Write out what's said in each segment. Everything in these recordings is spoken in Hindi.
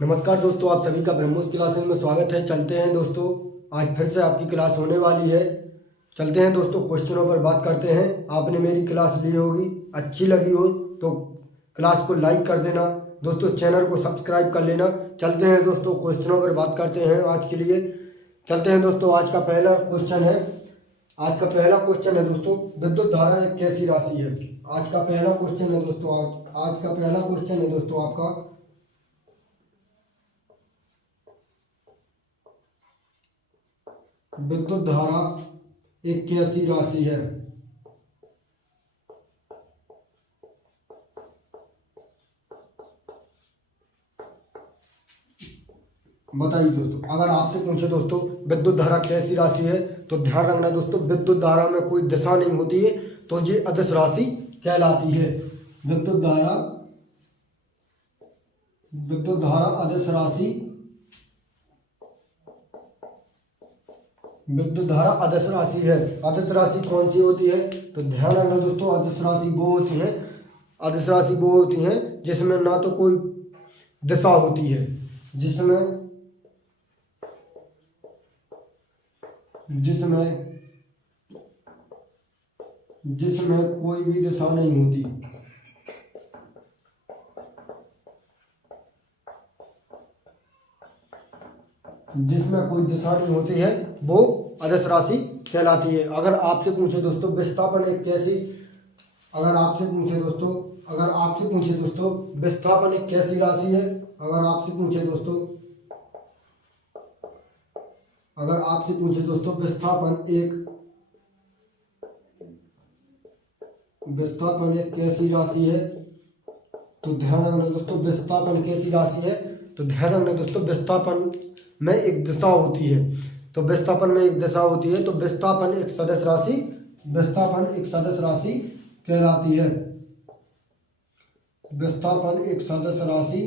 नमस्कार दोस्तों, आप सभी का ब्रह्मोस क्लासेस में स्वागत है। चलते हैं दोस्तों, आज फिर से आपकी क्लास होने वाली है। चलते हैं दोस्तों, क्वेश्चनों पर बात करते हैं। आपने मेरी क्लास ली होगी, अच्छी लगी हो तो क्लास को लाइक कर देना दोस्तों, चैनल को सब्सक्राइब कर लेना। चलते हैं दोस्तों, क्वेश्चनों पर बात करते हैं आज के लिए। चलते हैं दोस्तों, आज का पहला क्वेश्चन है। आज का पहला क्वेश्चन है दोस्तों, विद्युत धारा एक कैसी राशि है। आज का पहला क्वेश्चन है दोस्तों, आज का पहला क्वेश्चन है दोस्तों आपका, विद्युत धारा एक कैसी राशि है। बताइए दोस्तों, अगर आपसे पूछे दोस्तों विद्युत धारा कैसी राशि है, तो ध्यान रखना दोस्तों, विद्युत धारा में कोई दिशा नहीं होती है, तो ये अदिश राशि कहलाती है। विद्युत धारा अदिश राशि, विद्युत धारा अदिश राशि है। अदिश राशि कौन सी होती है, तो ध्यान रखना दोस्तों, अदिश राशि वो होती है, अदिश राशि वो होती है जिसमें ना तो कोई दिशा होती है, जिसमें कोई भी दिशा नहीं होती। जिसमें कोई दिशा नहीं होती है वो अदिश राशि कहलाती है। अगर आपसे पूछे दोस्तों विस्थापन एक कैसी, अगर आपसे पूछे दोस्तों विस्थापन एक कैसी राशि है, अगर आपसे पूछे दोस्तों विस्थापन एक कैसी राशि है, तो ध्यान रखना दोस्तों, विस्थापन कैसी राशि है, तो ध्यान रखना दोस्तों, विस्थापन में एक दिशा होती है। तो विस्थापन में एक दिशा होती है, तो विस्थापन एक सदिश राशि कहलाती है। विस्थापन एक सदिश राशि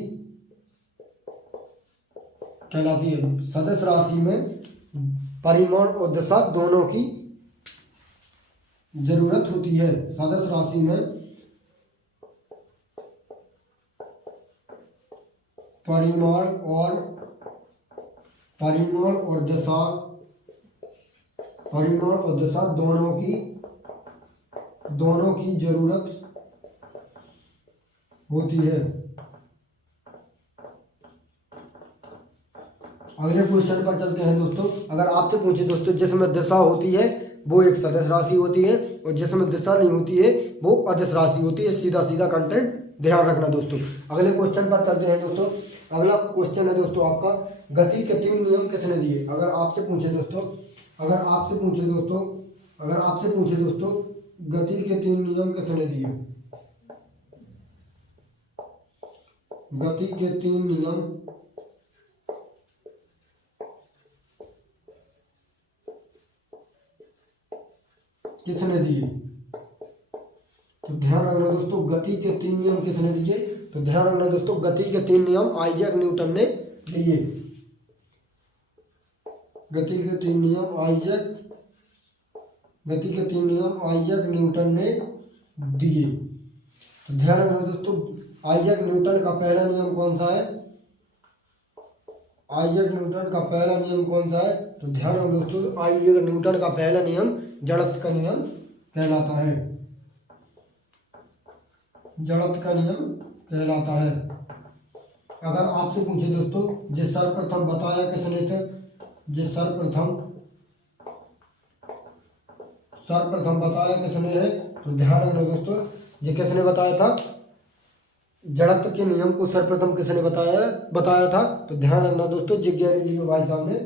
कहलाती है। सदिश राशि में परिमाण और दिशा दोनों की जरूरत होती है। सदिश राशि में परिमाण और दिशा दोनों की जरूरत होती है। अगले क्वेश्चन पर चलते हैं दोस्तों। अगर आपसे पूछे दोस्तों जिसमें दिशा होती है वो एक सदिश राशि होती है, और जिसमें दिशा नहीं होती है वो अदिश राशि होती है। सीधा कंटेंट ध्यान रखना दोस्तों। अगले क्वेश्चन पर चलते हैं दोस्तों। अगला क्वेश्चन है दोस्तों आपका, गति के 3 नियम किसने दिए। अगर आपसे पूछे दोस्तों गति के 3 नियम किसने दिए। गति के 3 नियम किसने दिए, तो ध्यान रखना दोस्तों, गति के 3 नियम किसने दिए, तो ध्यान रखना दोस्तों, गति के 3 नियम आइजैक न्यूटन ने दिए। गति के 3 नियम आइजैक न्यूटन ने दिए। तो ध्यान रखना दोस्तों, आइजैक न्यूटन का पहला नियम कौन सा है, तो ध्यान रखना दोस्तों, आइजैक न्यूटन का पहला नियम जड़त्व का नियम कहलाता है। अगर आपसे पूछे दोस्तों जिस सर्वप्रथम बताया किसने थे, सर्वप्रथम बताया किसने है, तो ध्यान रखना दोस्तों, ये किसने बताया था, जड़त्व के नियम को सर्वप्रथम किसने बताया था, तो ध्यान रखना दोस्तों, गैलीलियो भाई साहब ने,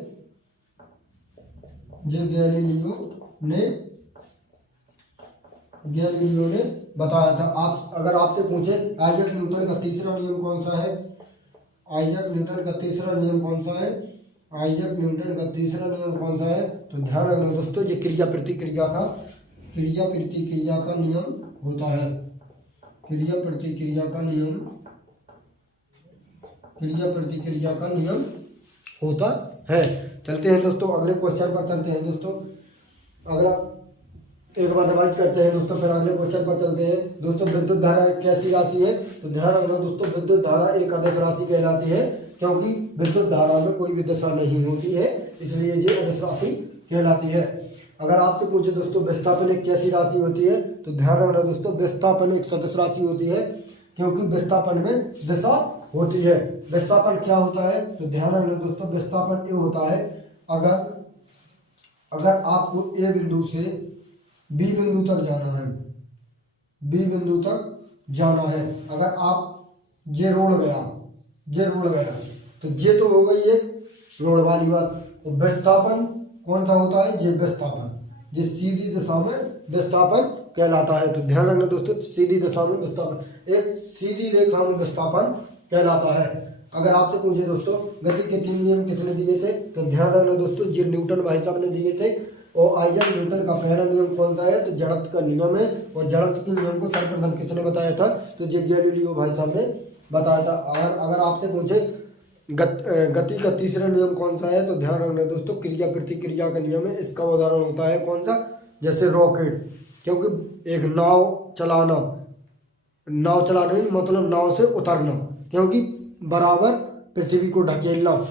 गैलीलियो ने बताया था। अगर आपसे पूछे आइजैक न्यूटन का तीसरा नियम कौन सा है, तो ध्यान रखना दोस्तों, ये क्रिया प्रतिक्रिया का नियम होता है। क्रिया प्रतिक्रिया का नियम होता है। चलते हैं दोस्तों, अगले क्वेश्चन पर चलते हैं दोस्तों। अगला एक बार रिवाइज करते हैं दोस्तों, फिर अगले क्वेश्चन पर चलते हैं। दोस्तों विद्युत धारा एक कैसी राशि है? तो ध्यान रखना दोस्तों, विद्युत धारा एक अदिश राशि कहलाती है, क्योंकि विद्युत धारा में कोई भी दिशा नहीं होती है, इसलिए ये अदिश राशि कहलाती है। अगर आपसे पूछे दोस्तों विस्थापन एक कैसी राशि होती है? तो ध्यान रखना दोस्तों, विस्थापन एक सदिश राशि होती है, क्योंकि विस्थापन में दिशा होती है। विस्थापन क्या होता है? तो ध्यान रखना दोस्तों, विस्थापन ये होता है, अगर आपको ए बिंदु से बी बिंदु तक जाना है, बी बिंदु तक जाना है, अगर आप जे रोड गया तो जे तो हो गई है रोड वाली बात, और विस्थापन कौन सा होता है? जे विस्थापन, जे सीधी दिशा में विस्थापन कहलाता है। तो ध्यान रखना दोस्तों, सीधी दिशा में विस्थापन, एक सीधी रेखा में विस्थापन कहलाता है। अगर आपसे पूछे दोस्तों गति के 3 नियम किसने दिए थे? तो ध्यान रखना दोस्तों, जे न्यूटन भाई साहब ने दिए थे। और आइजैक न्यूटन का पहला नियम कौन सा है? तो जड़त्व का नियम है, और जड़त्व के नियम को सर्वप्रथम किसने बताया था? तो जे गैलीलियो भाई साहब ने बताया था। अगर आपसे पूछे गति का तीसरा नियम कौन सा है? तो ध्यान रखना दोस्तों, क्रिया प्रतिक्रिया का नियम है। इसका उदाहरण होता है कौन सा? जैसे रॉकेट, क्योंकि एक नाव चलाना मतलब नाव से उतरना, क्योंकि बराबर पृथ्वी को ढकेलना,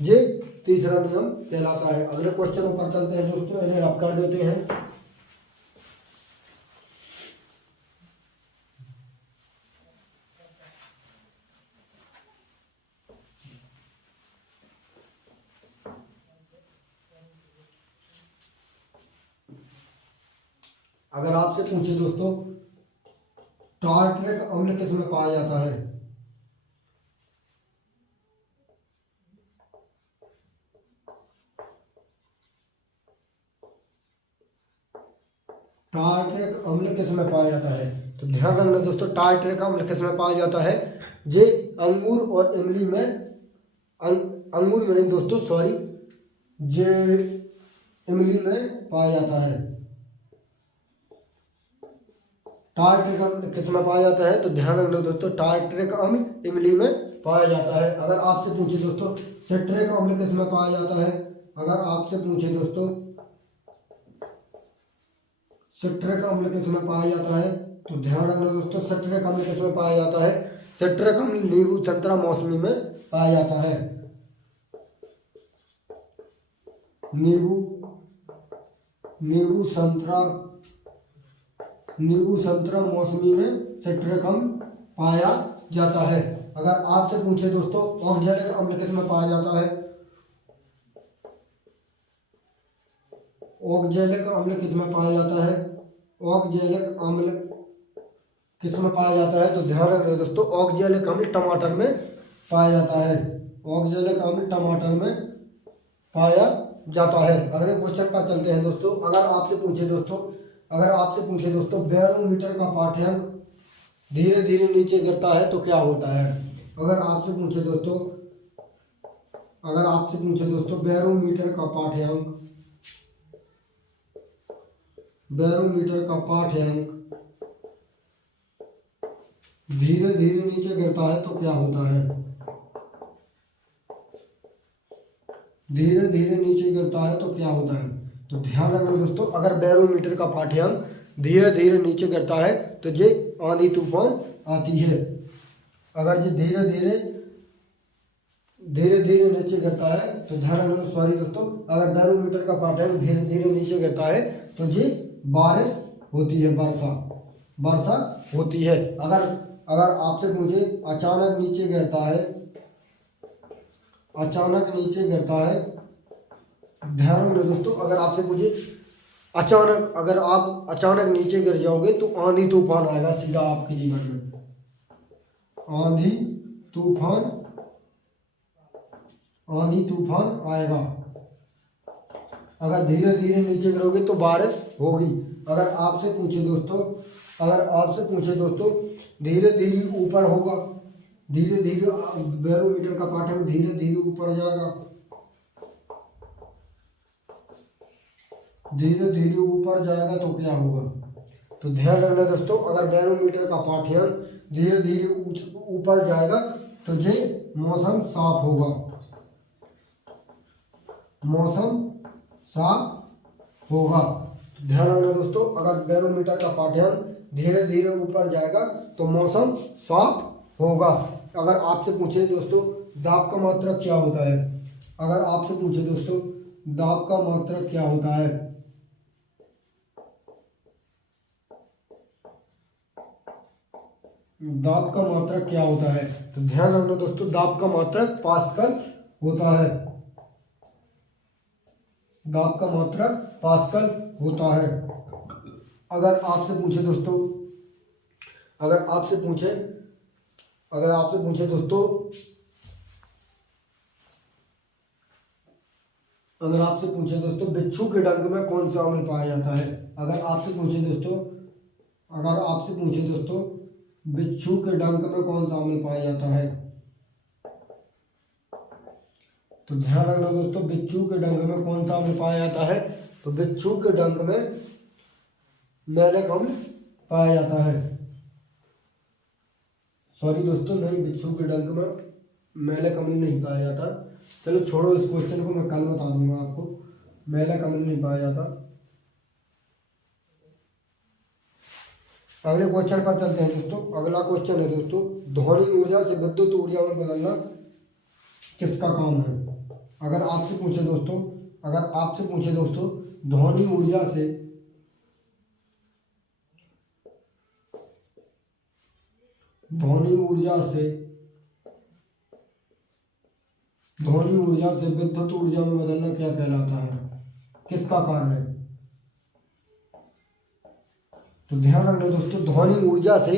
ये तीसरा नियम कहलाता है। अगले क्वेश्चन पर चलते हैं दोस्तों, इन्हें रब कर देते हैं। अगर आपसे पूछे दोस्तों टार्टरिक अम्ल किस में पाया जाता है? टार्टरिक अम्ल किस में पाया जाता है? तो ध्यान रखना दोस्तों, टार्टरिक अम्ल किस में पाया जाता है? जे अंगूर और इमली में, अंगूर में नहीं दोस्तों, सॉरी, जे इमली में पाया जाता है। टार्टरिक अम्ल किस में पाया जाता है? तो ध्यान रखना दोस्तों, टार्टरिक अम्ल इमली में पाया जाता है। अगर आपसे पूछे दोस्तों सिट्रिक अम्ल किस में पाया जाता है? अगर आपसे पूछे दोस्तों सिट्रिक अम्ल किस में पाया जाता है? तो ध्यान रखना दोस्तों, सिट्रिक अम्ल किस में पाया जाता है? सिट्रिक अम्ल नींबू संतरा मौसमी में पाया जाता है। नींबू संतरा मौसमी में सिट्रिक अम्ल पाया जाता है। अगर आपसे पूछे दोस्तों ऑक्जेलिक अम्ल किस में पाया जाता है? ऑक्जेलिक अम्ल किस में पाया जाता है? ऑक्जेलिक अम्ल किस में पाया जाता है? तो ध्यान रखना दोस्तों, ऑक्जेलिक अम्ल टमाटर में पाया जाता है। ऑक्जेलिक अम्ल टमाटर में पाया जाता है। अगले क्वेश्चन पर चलते हैं दोस्तों। अगर आपसे पूछे दोस्तों बैरोमीटर का पाठ्यांक धीरे धीरे नीचे गिरता है तो क्या होता है? अगर आपसे पूछे दोस्तों बैरोमीटर का पाठ्यांक धीरे धीरे नीचे गिरता है तो क्या होता है? धीरे धीरे नीचे गिरता है तो क्या होता है? तो ध्यान रखना दोस्तों, अगर बैरोमीटर का पाठ्यांक धीरे धीरे नीचे गिरता है तो ये आंधी तूफान आती है। अगर ये धीरे धीरे नीचे गिरता है तो ध्यान रखना, सॉरी दोस्तों, अगर बैरोमीटर का पाठ्यांक धीरे धीरे नीचे गिरता है तो ये बारिश होती है, वर्षा होती है। अगर आपसे पूछे अचानक नीचे गिरता है, ध्यान रखना दोस्तों, अगर आपसे पूछे अगर आप अचानक नीचे गिर जाओगे तो आंधी तूफान आएगा सीधा आपके जीवन में, आंधी तूफान आएगा। अगर धीरे धीरे नीचे गिरोगे तो बारिश होगी। अगर आपसे पूछे दोस्तों धीरे धीरे ऊपर होगा, धीरे धीरे बैरोमीटर का पाठ्यांक धीरे धीरे ऊपर जाएगा, धीरे धीरे ऊपर जाएगा तो क्या होगा? तो ध्यान रखना दोस्तों, अगर बैरोमीटर का पाठ्यांक धीरे धीरे ऊपर जाएगा तो ये मौसम साफ होगा, ध्यान रखना दोस्तों, अगर बैरोमीटर का पाठ्यांक धीरे धीरे ऊपर जाएगा तो मौसम साफ होगा। अगर आपसे पूछे दोस्तों दाब का मात्रक क्या होता है, अगर आपसे पूछे दोस्तों दाब का मात्रक क्या होता है, दाब का मात्रक क्या होता है, तो ध्यान रखना दोस्तों दाब का मात्रक पास्कल होता है। दाब का मात्रक पास्कल होता है। अगर आपसे पूछे दोस्तों, अगर आपसे पूछे दोस्तों, अगर आपसे पूछे दोस्तों बिच्छू के डंक में कौन सा अम्ल पाया जाता है, अगर आपसे पूछे दोस्तों, अगर आपसे पूछे दोस्तों बिच्छू के डंक में कौन सा अम्ल पाया जाता है, तो ध्यान रखना दोस्तों बिच्छू के डंक में कौन सा अम्ल पाया जाता है, तो बिच्छू के डंक में मैलिक अम्ल पाया जाता है। सॉरी दोस्तों, नहीं, बिच्छू के डंक में मैलिक अम्ल नहीं पाया जाता। चलो छोड़ो इस क्वेश्चन को, मैं कल बता दूंगा आपको। मैलिक अम्ल नहीं पाया जाता। अगले क्वेश्चन पर चलते हैं दोस्तों। अगला क्वेश्चन है दोस्तों, ध्वनि ऊर्जा से विद्युत ऊर्जा में बदलना किसका काम है। अगर आपसे पूछे दोस्तों, अगर आपसे पूछे दोस्तों ध्वनि ऊर्जा से विद्युत ऊर्जा में बदलना क्या कहलाता है, किसका कार्य है, तो ध्यान रखना दोस्तों ध्वनि ऊर्जा से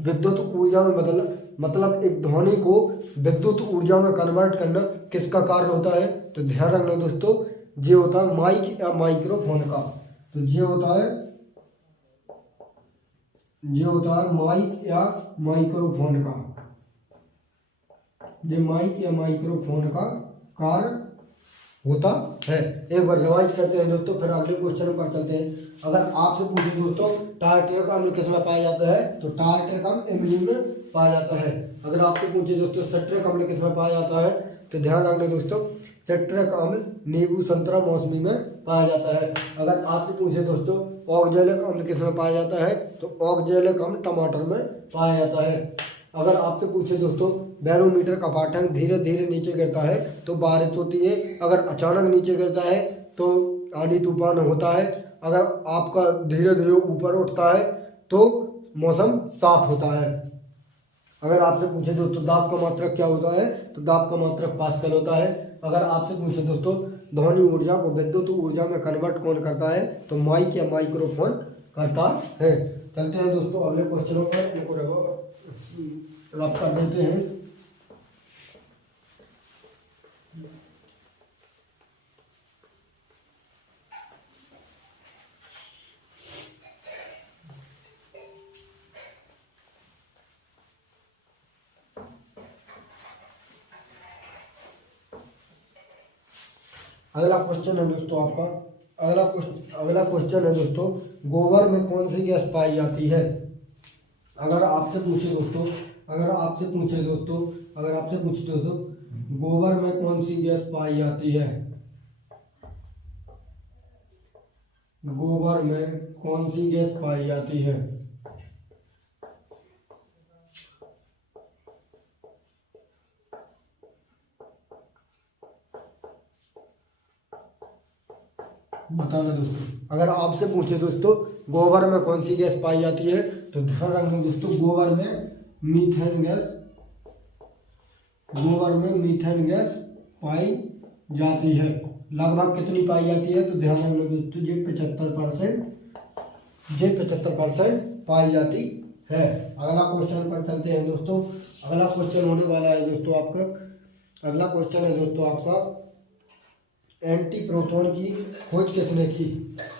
विद्युत ऊर्जा में बदलना मतलब एक ध्वनि को विद्युत ऊर्जा में कन्वर्ट करना किसका कार्य होता है, तो ध्यान रखना दोस्तों ये होता है माइक या माइक्रोफोन का। तो ये होता है माइक या माइक्रोफोन का, ये माइक या माइक्रोफोन का कार्य होता है। एक बार रिवाइज करते हैं दोस्तों, फिर अगले क्वेश्चन पर चलते हैं। अगर आपसे पूछे दोस्तों टार्टरिक अम्ल किसमें पाया जाता है, तो टार्टरिक अम्ल इमली में पाया जाता है। अगर आपसे पूछे दोस्तों सिट्रिक अम्ल किसमें पाया जाता है, तो ध्यान रखना दोस्तों सिट्रिक अम्ल नींबू संतरा मौसमी में पाया जाता है। अगर आपसे पूछे दोस्तों ऑक्जेलिक अम्ल किसमें पाया जाता है, तो ऑक्जेलिक अम्ल टमाटर में पाया जाता है। अगर आपसे पूछे दोस्तों बैरोमीटर का पाठ्यांक धीरे धीरे नीचे गिरता है तो बारिश होती है, अगर अचानक नीचे गिरता है तो आंधी तूफान होता है, अगर आपका धीरे धीरे ऊपर उठता है तो मौसम साफ होता है। अगर आपसे पूछे दोस्तों दाब का मात्रक क्या होता है, तो दाब का मात्रक पास्कल होता है। अगर आपसे पूछे दोस्तों ध्वनि ऊर्जा को विद्युत ऊर्जा में कन्वर्ट कौन करता है, तो माइक या माइक्रोफोन करता है। चलते हैं दोस्तों अगले क्वेश्चनों पर, इनको रब कर देते हैं। अगला क्वेश्चन है दोस्तों आपका, अगला क्वेश्चन है दोस्तों गोबर में कौन सी गैस पाई जाती है। अगर आपसे पूछे दोस्तों गोबर में कौन सी गैस पाई जाती है, गोबर में कौन सी गैस पाई जाती है, बताना दोस्तों। अगर आपसे पूछे दोस्तों गोबर में कौन सी गैस पाई जाती है, तो ध्यान रखना दोस्तों गोबर में मीथेन गैस पाई जाती है। लगभग कितनी पाई जाती है, तो ध्यान रखना दोस्तों ये 75% पाई जाती है। अगला क्वेश्चन पर चलते हैं दोस्तों। अगला क्वेश्चन होने वाला है दोस्तों आपका, अगला क्वेश्चन है दोस्तों आपका एंटी प्रोटॉन की खोज किसने की।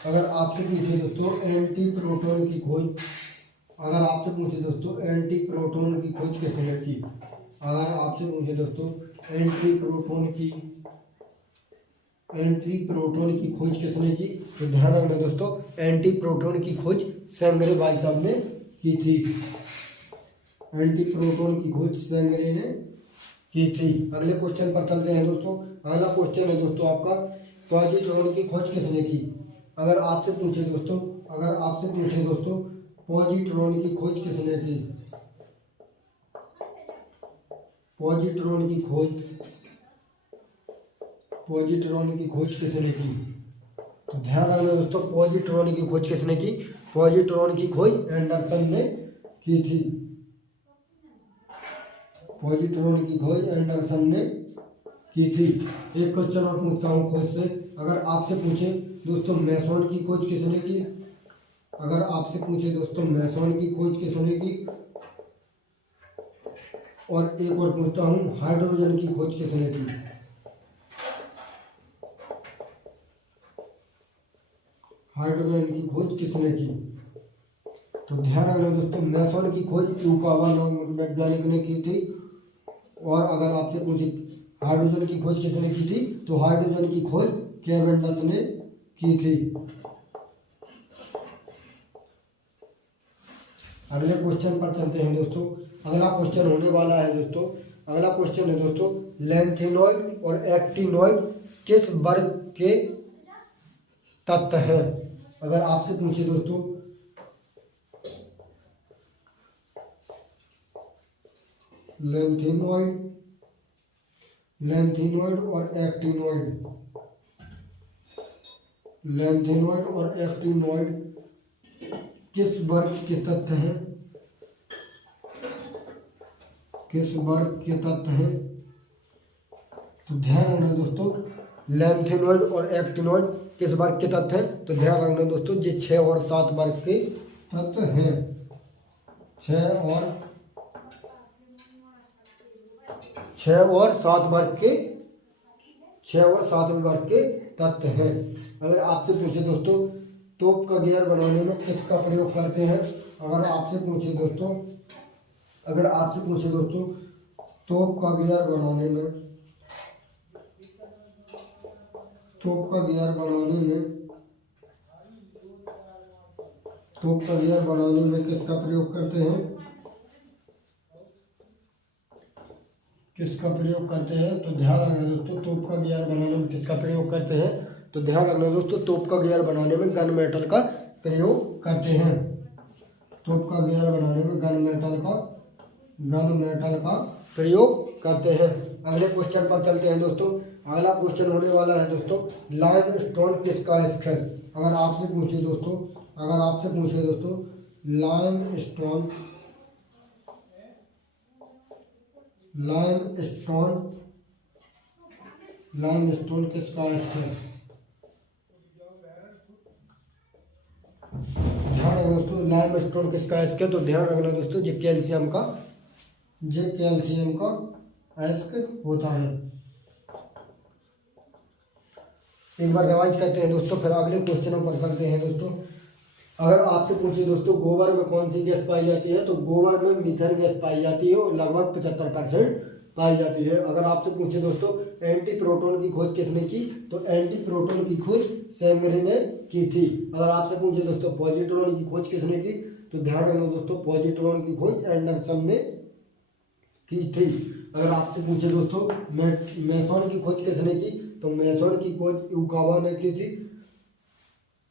अगर आपसे पूछे दोस्तों एंटी प्रोटॉन की खोज किसने की, अगर आपसे पूछे दोस्तों एंटी प्रोटॉन की खोज किसने की, तो ध्यान रखना दोस्तों एंटी प्रोटॉन की खोज सेंगरे भाई साहब ने की थी। एंटी प्रोटॉन की खोज सेंगरे ने की थी। अगले क्वेश्चन पर चलते हैं दोस्तों। अगला क्वेश्चन है दोस्तों आपका पॉजिट्रॉन की खोज किसने की। अगर आपसे पूछे दोस्तों, पॉजिट्रॉन की खोज किसने की? पॉजिट्रॉन की खोज किसने की? तो ध्यान रखना दोस्तों, पॉजिट्रॉन की खोज किसने की? पॉजिट्रॉन की खोज एंडरसन ने की थी। पॉजिट्रॉन की खोज एंडरसन ने की थी। एक क्वेश्चन और पूछता हूँ खोज से। अगर आपसे पूछे दोस्तों मैसॉन की खोज किसने की? अगर आपसे पूछे दोस्तों मैसॉन की खोज किसने की? और एक और पूछता हूँ हाइड्रोजन की खोज किसने की? हाइड्रोजन की खोज किसने की? तो ध्यान रखना दोस्तों, मैसॉन की खोज यूकावा नाम वैज्ञानिक ने की थी। और अगर आपसे पूछे हाइड्रोजन की खोज किसने की थी, तो हाइड्रोजन की खोज कैवेंडस ने की थी। अगले क्वेश्चन पर चलते हैं दोस्तों। अगला क्वेश्चन होने वाला है दोस्तों, अगला क्वेश्चन है दोस्तों, लैंथेनॉइड और एक्टिनॉइड किस वर्ग के तत्व हैं? अगर आपसे पूछे दोस्तों लैंथेनॉइड और एक्टिनॉइड किस वर्ग के तत्व हैं? तो ध्यान रखना दोस्तों, लैंथेनॉइड और एक्टिनॉइड किस वर्ग के तत्व हैं? तो ध्यान रखना दोस्तों, ये 6 और 7 वर्ग के तत्व हैं। 6 और 7 वर्ग के तत्व हैं। अगर आपसे पूछे दोस्तों तोप का गियर बनाने में किसका प्रयोग करते हैं? अगर आपसे पूछे दोस्तों तोप का गियर बनाने में किसका प्रयोग करते हैं? तो ध्यान रखना दोस्तों, तोप का गियर बनाने में किसका प्रयोग करते हैं? तो ध्यान रखना दोस्तों, तोप का गियर बनाने में गन मेटल का प्रयोग करते हैं। तोप का गियर बनाने में गन मेटल का प्रयोग करते हैं। अगले क्वेश्चन पर चलते हैं दोस्तों। अगला क्वेश्चन होने वाला है दोस्तों, लाइम स्टोन किसका अयस्क है? अगर आपसे पूछे दोस्तों लाइम स्टोन किसका अयस्क है? ध्यान रखना दोस्तों, लाइम स्टोन किसका अयस्क है? तो ध्यान रखना दोस्तों, ये कैल्शियम का अयस्क होता है। एक बार रिवाइज करते हैं दोस्तों, फिर अगले क्वेश्चनों पर चलते हैं दोस्तों। अगर आपसे पूछे दोस्तों गोबर में कौन सी गैस पाई जाती है? तो गोबर में मीथेन गैस पाई जाती है और लगभग 75% पाई जाती है। अगर आपसे पूछे दोस्तों एंटी प्रोटॉन की खोज किसने की? तो एंटी प्रोटॉन की खोज सेंगरे ने की थी। अगर आपसे पूछे दोस्तों पॉजिट्रॉन की खोज किसने की? तो ध्यान रखना दोस्तों, पॉजिट्रॉन की खोज एंडरसन ने की थी। अगर आपसे पूछे दोस्तों मैसॉन की खोज किसने की? तो मैसॉन की खोज यूकावा ने की थी।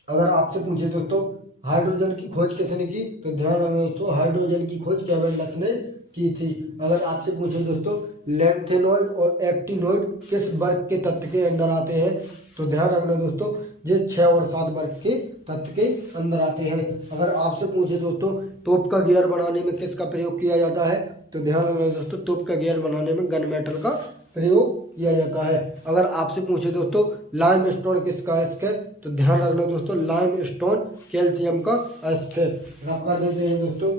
अगर आपसे पूछे दोस्तों हाइड्रोजन की खोज किसने की? तो ध्यान रखना दोस्तों, हाइड्रोजन की खोज कैवेंडस ने की थी। अगर आपसे पूछे दोस्तों लैंथेनॉइड और एक्टिनॉइड किस वर्ग के तत्व के अंदर आते हैं? तो ध्यान रखना दोस्तों, ये 6 और 7 वर्ग के तत्व के अंदर आते हैं। अगर आपसे पूछे दोस्तों तोप का गियर बनाने में किसका प्रयोग किया जाता है? तो ध्यान रखना दोस्तों, तोप का गियर बनाने में गन मेटल का प्रयोग किया जाता है। अगर आपसे पूछे दोस्तों लाइम स्टोन किसका अयस्क है? तो ध्यान रखना दोस्तों, लाइम स्टोन कैल्शियम का अयस्क है। रब कर देते हैं दोस्तों।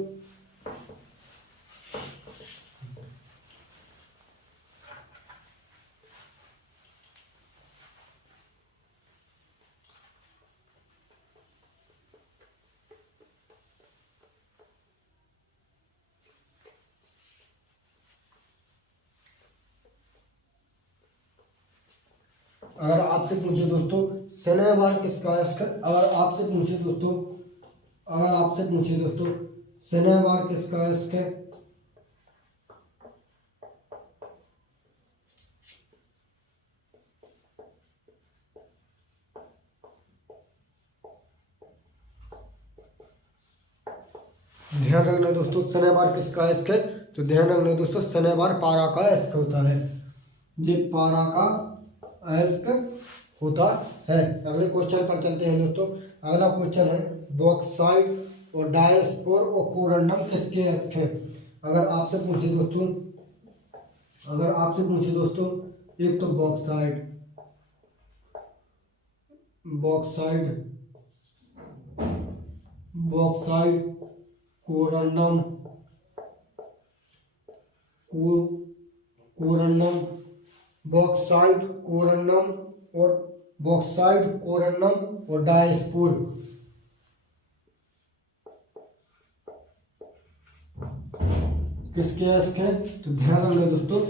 अगर आपसे पूछे दोस्तों शनिवार किसका अयस्क है? अगर आपसे पूछे दोस्तों शनिवार किसका अयस्क है? ध्यान रखना दोस्तों, शनिवार किसका एस्क है? तो ध्यान रखना दोस्तों, शनिवार पारा का एस्क होता है। ये पारा का एस्क होता है। अगले क्वेश्चन पर चलते हैं दोस्तों। अगला क्वेश्चन है बॉक्साइट और डायस्पोर और कोरंडम किसके एस्क है? अगर आपसे पूछे दोस्तों एक तो बॉक्साइट कोरंडम बॉक्साइट कोरंडम और डायस्पोर किसके एस्क है? तो ध्यान रखना दोस्तों,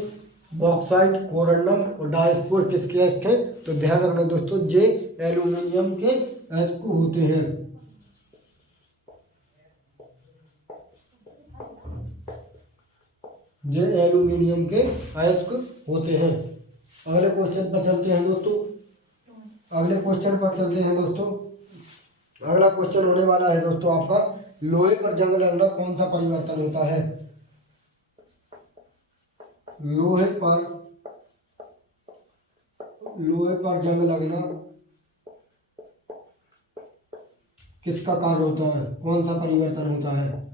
बॉक्साइट कोरंडम और डायस्पोर किसके एस्क है? तो ध्यान रखना दोस्तों, जे एल्यूमिनियम के एस्क होते हैं। जे एल्यूमिनियम के एस्क होते हैं। अगले क्वेश्चन पर चलते हैं दोस्तों। अगला क्वेश्चन होने वाला है दोस्तों आपका, लोहे पर जंग लगना कौन सा परिवर्तन होता है? लोहे पर जंग लगना किसका कार्य होता है? कौन सा परिवर्तन होता है?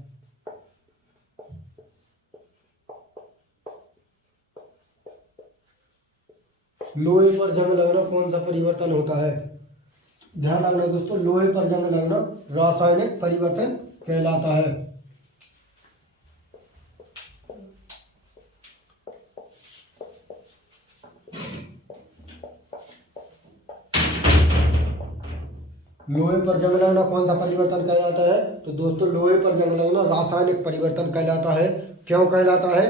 लोहे पर जंग लगना कौन सा परिवर्तन होता है? ध्यान रखना दोस्तों, लोहे पर जंग लगना रासायनिक परिवर्तन कहलाता है। लोहे पर जंग लगना कौन सा परिवर्तन कहलाता है? तो दोस्तों लोहे पर जंग लगना रासायनिक परिवर्तन कहलाता है। क्यों कहलाता है?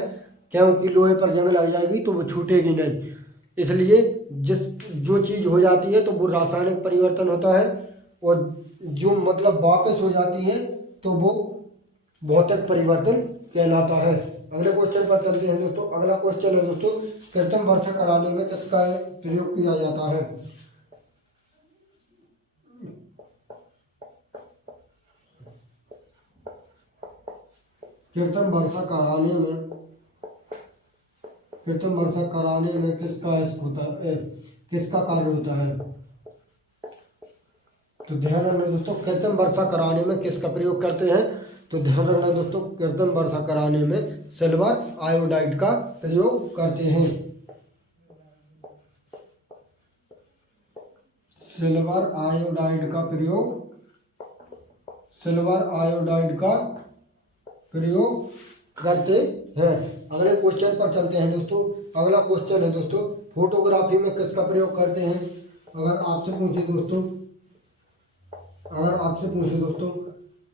क्योंकि लोहे पर जंग लग जाएगी तो वो छूटेगी नहीं, इसलिए जो चीज़ हो जाती है तो वो रासायनिक परिवर्तन होता है, और जो मतलब वापस हो जाती है तो वो भौतिक परिवर्तन कहलाता है। अगले क्वेश्चन पर चलते हैं दोस्तों। अगला क्वेश्चन है दोस्तों, कृत्रिम वर्षा कराने में किसका प्रयोग किया जाता है? कृत्रिम वर्षा कराने में किसका कार्य होता है? तो ध्यान रखना दोस्तों, कृत्रिम वर्षा कराने में किसका प्रयोग करते हैं? तो ध्यान रखना दोस्तों, कृत्रिम वर्षा कराने में सिल्वर आयोडाइड का प्रयोग करते हैं। सिल्वर आयोडाइड का प्रयोग करते हैं। अगले क्वेश्चन पर चलते हैं दोस्तों। अगला क्वेश्चन है दोस्तों, फोटोग्राफी में किसका प्रयोग करते हैं? अगर आपसे पूछे दोस्तों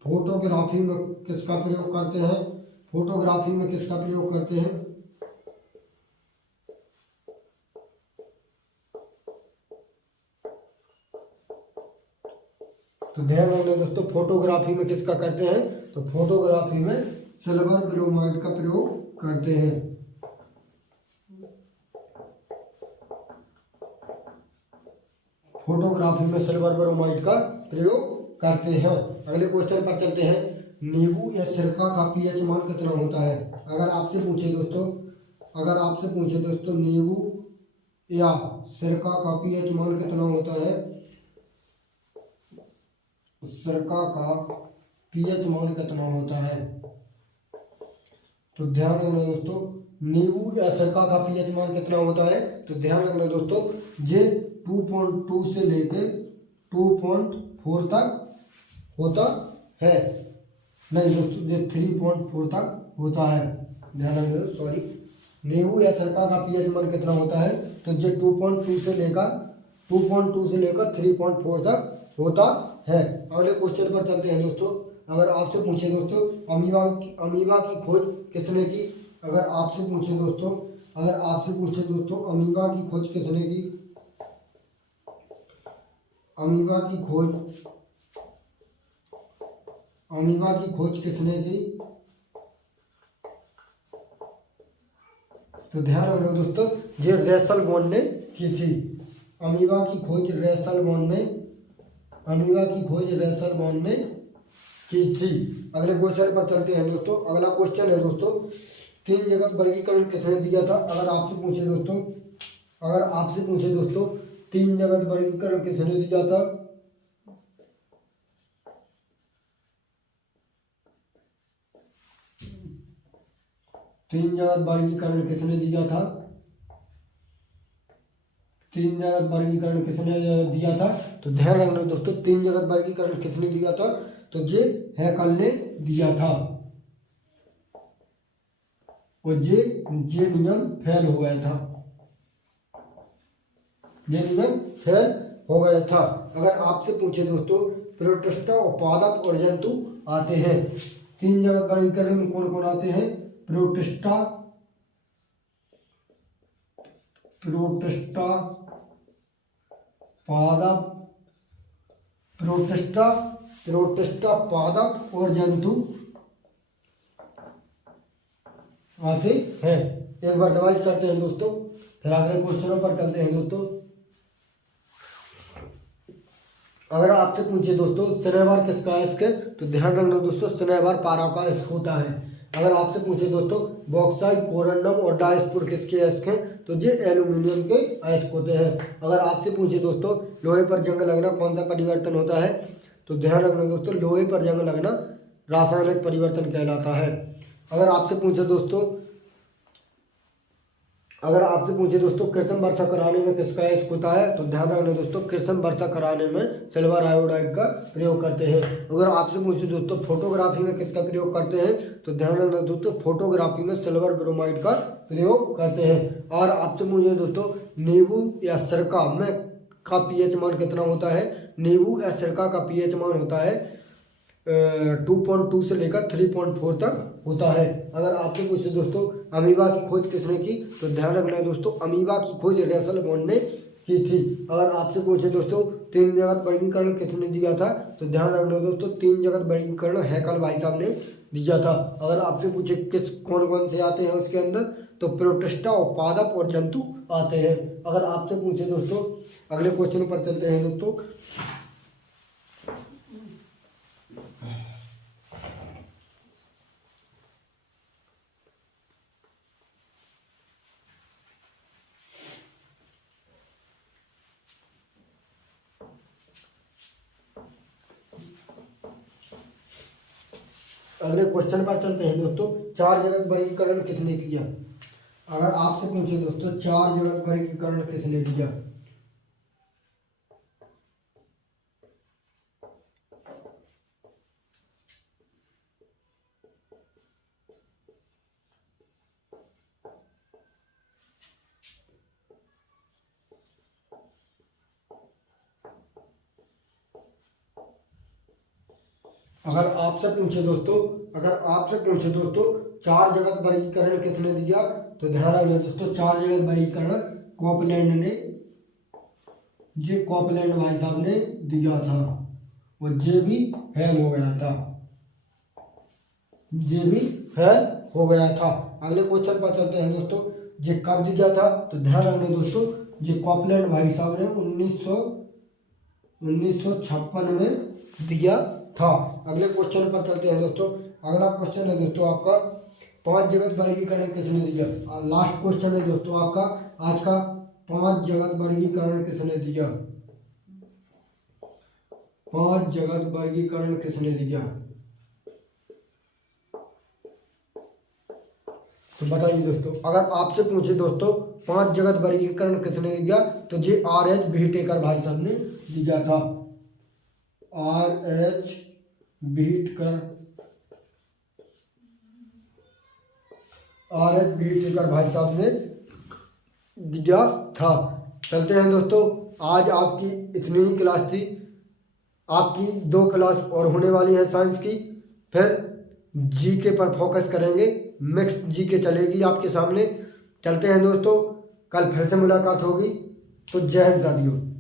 फोटोग्राफी में किसका प्रयोग करते हैं? तो ध्यान रखना दोस्तों, फोटोग्राफी में किसका करते हैं? तो फोटोग्राफी में सिल्वर ब्रोमाइड का प्रयोग करते हैं। फोटोग्राफी में सिल्वर ब्रोमाइड का प्रयोग करते हैं। अगले क्वेश्चन पर चलते हैं। नींबू या सिरका का पीएच मान कितना होता है? अगर आपसे पूछे दोस्तों नींबू या सिरका का पीएच मान कितना होता है? सिरका का पीएच मान कितना होता है? तो ध्यान रखना दोस्तों, नींबू या सिरका का पीएच मान कितना होता है? तो ध्यान रखना दोस्तों, ये 2.2 से लेके 2.4 तक होता है। नहीं दोस्तों, ये 3.4 तक होता है। ध्यान रखना, सॉरी, नींबू या सिरका का पीएच मान कितना होता है? तो ये 2.2 से लेकर 3.4 तक होता है। अगले क्वेश्चन पर चलते हैं दोस्तों। अगर आपसे पूछे दोस्तों अमीबा की खोज किसने की? अगर आपसे पूछे दोस्तों अमीबा की खोज किसने की? अमीबा की खोज किसने की? तो ध्यान रखना दोस्तों, ये रेसलबॉन ने की थी। अमीबा की खोज रेसलबॉन ने की थी। अगले क्वेश्चन पर चलते हैं दोस्तों। अगला क्वेश्चन है दोस्तों, तीन जगत वर्गीकरण किसने दिया था? अगर आपसे पूछे दोस्तों तीन जगत वर्गीकरण किसने दिया था? तीन जगत वर्गीकरण किसने दिया था? तीन जगत वर्गीकरण किसने दिया था? तो ध्यान रखना दोस्तों, तीन जगत वर्गीकरण किसने दिया था? तो ये हैकल ने दिया था और ये नियम फेल हो गया था। ये नियम फेल हो गया था। अगर आपसे पूछे दोस्तों प्रोटिस्टा, पादप और जंतु आते हैं, तीन जगत वर्गीकरण में कौन कौन आते हैं? प्रोटिस्टा, पादप और जंतु आते हैं। एक बार डिवाइड करते हैं दोस्तों, फिर अगले क्वेश्चनों पर चलते हैं दोस्तों। अगर आपसे पूछे दोस्तों शनिवार किसका अयस्क है? तो ध्यान रखना दोस्तों, शनिवार पारा का अयस्क होता है। अगर आपसे पूछे दोस्तों बॉक्साइट, कोरंडम और डायस्पुर किसके अयस्क हैं? तो ये एल्यूमिनियम के अयस्क होते हैं। अगर आपसे पूछे दोस्तों लोहे पर जंग लगना कौन सा परिवर्तन होता है? तो ध्यान रखना दोस्तों, लोहे पर जंग लगना रासायनिक परिवर्तन कहलाता है। अगर आपसे पूछे दोस्तों कृत्रिम वर्षा कराने में किसका अयस्क होता है? तो ध्यान रखना दोस्तों, कृत्रिम वर्षा कराने में सिल्वर आयोडाइड का प्रयोग करते हैं। अगर आपसे पूछे दोस्तों फोटोग्राफी में किसका प्रयोग करते हैं? तो ध्यान रखना दोस्तों, फोटोग्राफी में सिल्वर ब्रोमाइड का प्रयोग करते हैं। और आपसे पूछे दोस्तों नींबू या सिरका में का पीएच मान कितना होता है? नींबू या सिरका का पीएच मान होता है 2.2 से लेकर 3.4 तक होता है। अगर आपसे पूछे दोस्तों अमीबा की खोज किसने की? तो ध्यान रखना है दोस्तों, अमीबा की खोज रसेल बॉन्ड ने की थी। अगर आपसे पूछे दोस्तों तीन जगत वर्गीकरण किसने दिया था? तो ध्यान रखना दोस्तों, तीन जगत वर्गीकरण हैकल भाई साहब ने दिया था। अगर आपसे पूछे कौन कौन से आते हैं उसके अंदर? तो प्रोटिस्टा, पादप और जंतु आते हैं। अगर आपसे पूछे दोस्तों अगले क्वेश्चन पर चलते हैं दोस्तों। अगले क्वेश्चन पर चलते हैं दोस्तों, चार जगत वर्गीकरण किसने किया? अगर आपसे पूछे दोस्तों चार जगत वर्गीकरण किसने किया? अगर आपसे पूछे दोस्तों चार जगत वर्गीकरण किसने दिया? तो ध्यान रखना दोस्तों, चार जगत वर्गीकरण कॉपलैंड भाई साहब ने दिया था और जे भी फेल हो गया था। अगले क्वेश्चन पर चलते हैं दोस्तों, जे कब दिया था? तो ध्यान रखना दोस्तों, जे कॉपलैंड भाई साहब ने 1956 में दिया था। अगले क्वेश्चन पर चलते हैं दोस्तों। अगला क्वेश्चन है दोस्तों आपका, पांच जगत वर्गीकरण किसने दिया? लास्ट क्वेश्चन है दोस्तों आपका आज का, पांच जगत वर्गीकरण किसने दिया? पांच जगत वर्गीकरण किसने दिया? तो बताइए दोस्तों। अगर आपसे पूछे दोस्तों पांच जगत वर्गीकरण किसने दिया? तो जे R.H. व्हिटेकर भाई साहब ने दिया था। R.H. व्हिटेकर भाई साहब ने दिया था। चलते हैं दोस्तों, आज आपकी इतनी ही क्लास थी। आपकी दो क्लास और होने वाली है साइंस की, फिर जीके पर फोकस करेंगे, मिक्स जीके चलेगी आपके सामने। चलते हैं दोस्तों, कल फिर से मुलाकात होगी। तो जय हिंद साथियों।